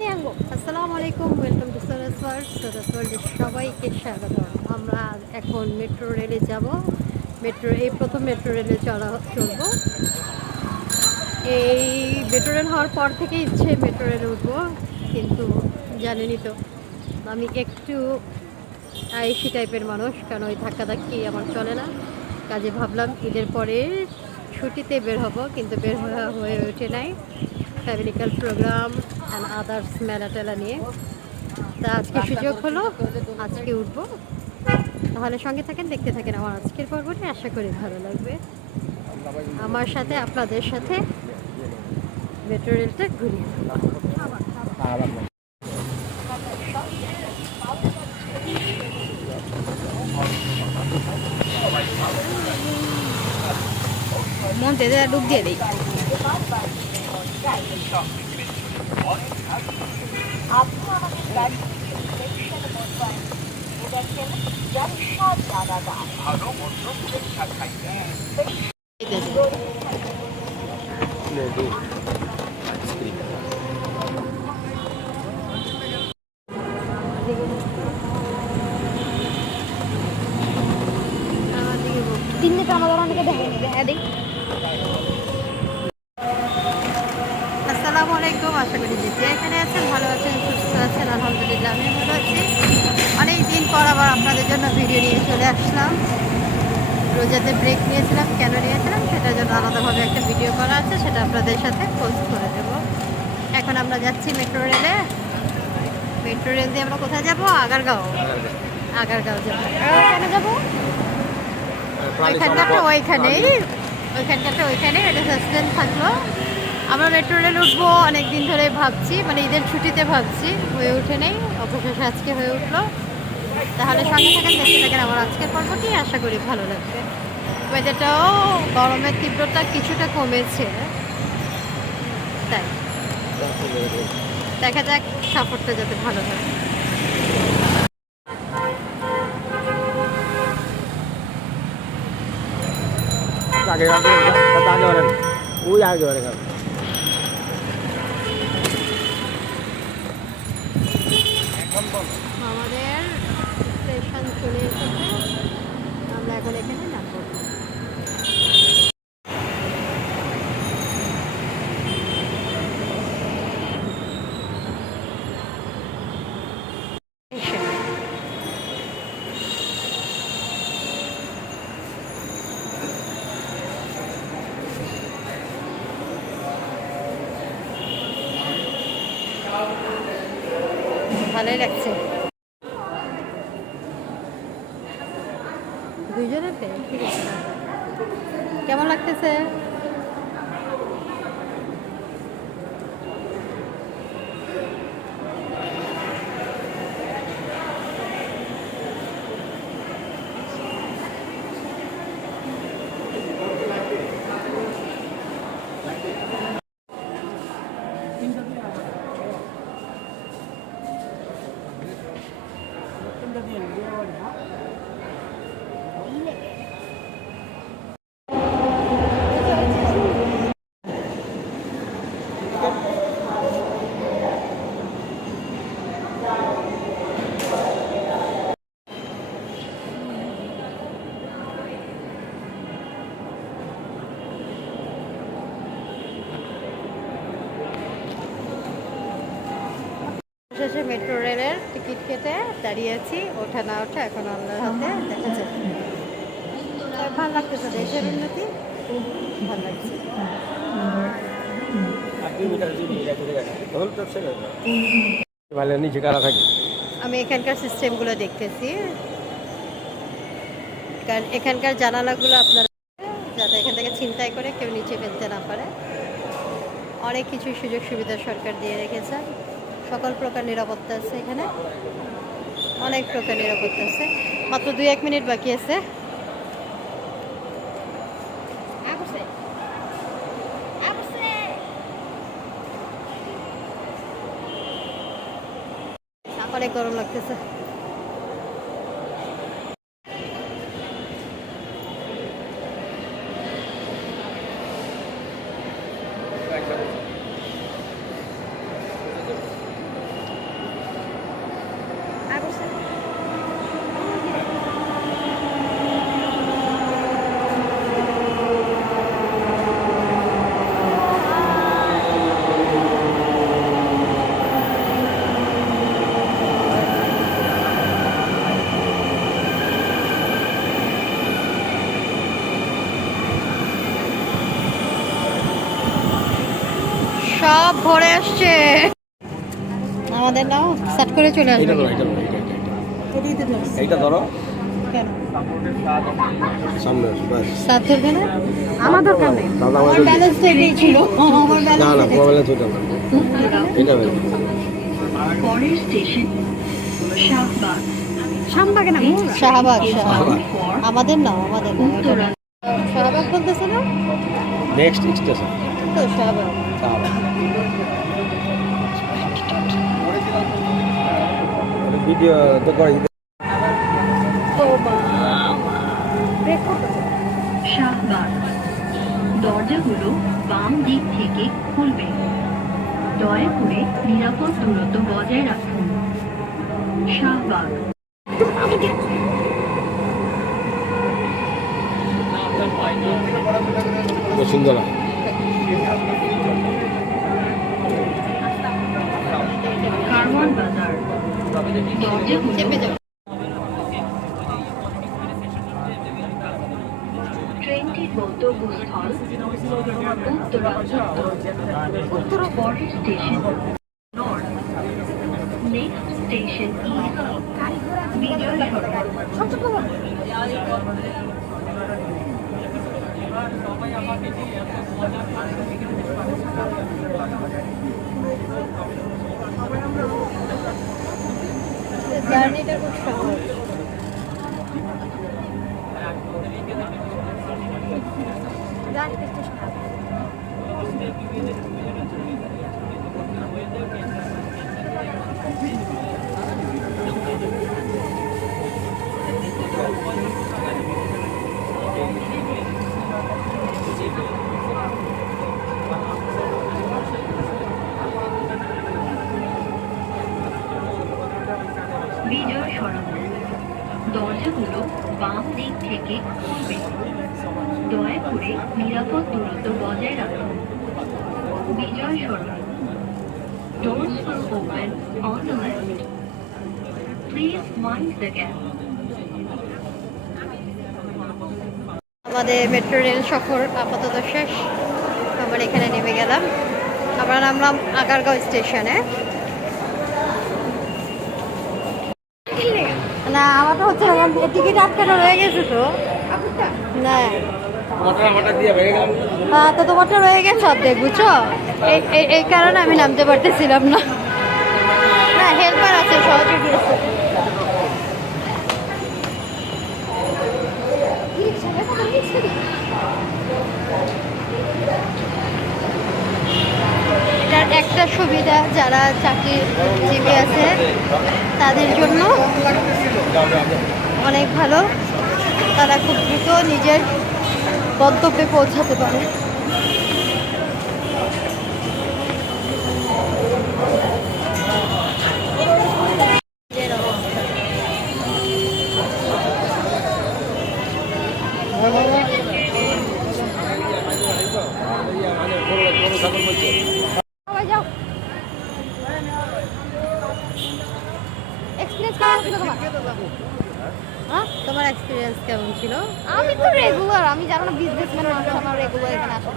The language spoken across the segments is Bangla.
আসসালামু আলাইকুম, welcome to Soros world. Soros ওয়ার্ল্ডে সবাইকে স্বাগত। আমরা এখন মেট্রো রেলে যাব। এই প্রথম মেট্রো রেলে চলবো। এই মেট্রো রেল হওয়ার পর থেকে ইচ্ছে মেট্রো রেলে উঠবো, কিন্তু জানেনই তো আমি একটু আয়েসি টাইপের মানুষ, কারণ ওই ধাক্কাধাক্কি আমার চলে না। কাজে ভাবলাম ঈদের পরে ছুটিতে বের হব, কিন্তু বের হয়ে ওঠে নাই। ফ্যামিলিক্যাল প্রোগ্রাম অ্যান্ড আদার্স মেলা টেলা নিয়ে। তা আজকে সুযোগ হলো, আজকে উঠবো। তাহলে সঙ্গে থাকেন, দেখতে থাকেন আমার আজকের পর্বটি। আশা করি ভালো লাগবে। আমার সাথে আপনাদের সাথে মেট্রো রেলটা ঘুরিয়ে মন্তে ডুব দিয়ে দিই। তিনটে তো আমাদের অনেকে দেখেনি, দেখা দিই। আসসালামু আলাইকুম, আশা করি যে এখানে আছেন ভালো আছেন, সুস্থ আছেন। আলহামদুলিল্লাহ আমি ভালো আছি। অনেক দিন পর আবার আপনাদের জন্য ভিডিও নিয়ে চলে আসলাম। রোজাতে ব্রেক নিয়েছিলাম, কেন নিয়েছিলাম সেটার জন্য আলাদাভাবে একটা ভিডিও করা আছে, সেটা আপনাদের সাথে পোস্ট করে দেব। এখন আমরা যাচ্ছি মেট্রো রেলে। মেট্রো রেল দিয়ে আমরা কোথায় যাবো? আগারগাঁও যাবো। কেন যাবো? ওইখানকারটা ওইখানেই এটা সাসপেন্স থাকলো। আমরা মেট্রো রেল উঠবো অনেক দিন ধরে ভাবছি, মানে ঈদের ছুটিতে ভাবছি, হয়ে ওঠে নেই। অবশেষে আজকে হয়ে উঠলো। তাহলে সঙ্গে থাকেন, দেখতে থাকেন আমার আজকের পর্বটি। আশা করি ভালো লাগবে। ওয়েদারটাও গরমের তীব্রতা কিছুটা কমেছে, তাই দেখা যাক সাপোর্টটা যাতে ভালো হয়। आगे आगे वाले वो आगे वाले का আমাদের স্টেশন চলে এসেছে, আমরা এখন এখানে নামবো। ভালোই লাগছে দুইজনের ঠিক আছে। কেমন লাগতেছে? শেষে মেট্রো রেলের টিকিট কেটে দাঁড়িয়ে আছি, ওঠা না ওঠা এখন আল্লাহর হাতে, দেখা যাবে। ভালো লাগতেছে, দেশের উন্নতি ভালো লাগছে। আমি এখানকার সিস্টেমগুলো দেখতেছি, কারণ এখানকার জানালাগুলো আপনারা যাতে এখান থেকে ছিনতাই করে কেউ নিচে ফেলতে না পারে, অনেক কিছু সুযোগ সুবিধা সরকার দিয়ে রেখেছে। সকল প্রকার নিরাপত্তা আছে এখানে, অনেক প্রকার নিরাপত্তা আছে। মাত্র 2-1 মিনিট বাকি আছে। অনেক গরম লাগতেছে। পরে আসছে আমাদের নাও সেট করে চলে আসবে এইটা ধরো এইটা ধরো কেন সামনে বাস সাত ধরবে না আমার দরকার নেই দাদা আমার আমাদের ব্যালেন্স এটাই ছিল আমার না না ব্যালেন্স মোবাইলে ছোট না এটা ভাই পরের স্টেশন শাহবাগ শাহবাগে না শাহবাগ শাহবাগ আমাদের না উত্তরা শাহবাগ বলতেছে না নেক্সট স্টেশন তো শাহবাগ ভিডিও তো করে ও বাবা ব্রেক করতেছে শাহবাগ দরজাগুলো বাম দিক থেকে খুলবে দয়া করে নিরাপদ দূরত্ব বজায় রাখুন শাহবাগ বসুন্ধরা কারওয়ান বাজার দরজাগুলো চেপে যাও ট্রেনটির গন্তব্যস্থল উত্তরা উত্তর পরের station north next station is Bijoy Sarkar জার্নিটা খুব সহজ বিজয় সড়ক দরজাগুলো বাম দিক থেকে খুলবে দয়া করে নিরাপদ দূরত্ব বজায় রাখুন বিজয় সড়ক Doors will open on the left. Please mind the gap. আমাদের মেট্রো রেল সফর আপাতত শেষ আমরা এখানে নেমে গেলাম আমরা নামলাম আগারগাঁও স্টেশনে না আমারটা হচ্ছে টিকিট আটকানো রয়ে গেছে তো না হ্যাঁ তো তোমারটা রয়ে গেছে অর্ধেক বুঝছো এই কারণে আমি নামতে পারতেছিলাম না না হেল্পার আছে সহযোগী আছে এটার একটা সুবিধা যারা চাকরিজীবী আছে তাদের জন্য অনেক ভালো তারা খুব দ্রুত নিজের গন্তব্যে পৌঁছাতে পারে সবাই যাও এক্সপিরিয়েন্স কেমন ছিল তোমার হ্যাঁ তোমার এক্সপিরিয়েন্স কেমন ছিল আমি তো রেগুলার আমি জানো না বিজনেসম্যান মানুষ আমার রেগুলার এখানে আসা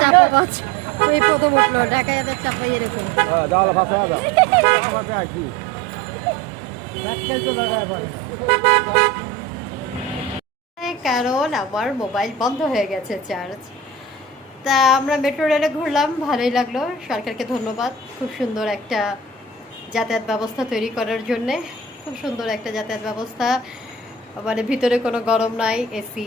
চাপা গাছ এই প্রথম উঠলো ঢাকায় এদের চাপাই এরকম দাও ভাষা দাও আমাকে কি কারণ আমার মোবাইল বন্ধ হয়ে গেছে চার্জ তা আমরা মেট্রো রেলে ঘুরলাম ভালোই লাগলো সরকারকে ধন্যবাদ খুব সুন্দর একটা যাতায়াত ব্যবস্থা তৈরি করার জন্যে খুব সুন্দর একটা যাতায়াত ব্যবস্থা মানে ভিতরে কোনো গরম নাই এসি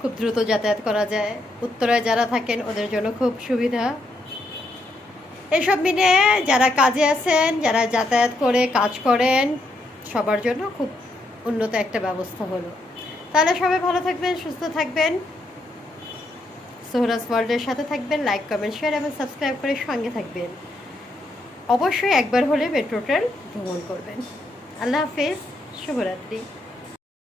খুব দ্রুত যাতায়াত করা যায় উত্তরায় যারা থাকেন ওদের জন্য খুব সুবিধা এসব মিলে যারা কাজে আছেন যারা যাতায়াত করে কাজ করেন সবার জন্য খুব উন্নত একটা ব্যবস্থা হলো তাহলে সবাই ভালো থাকবেন সুস্থ থাকবেন সোহরাজ ওয়ার্ল্ডের সাথে থাকবেন লাইক কমেন্ট শেয়ার এবং সাবস্ক্রাইব করে সঙ্গে থাকবেন অবশ্যই একবার হলে মেট্রো ট্রেন ভ্রমণ করবেন আল্লাহ হাফেজ শুভরাত্রি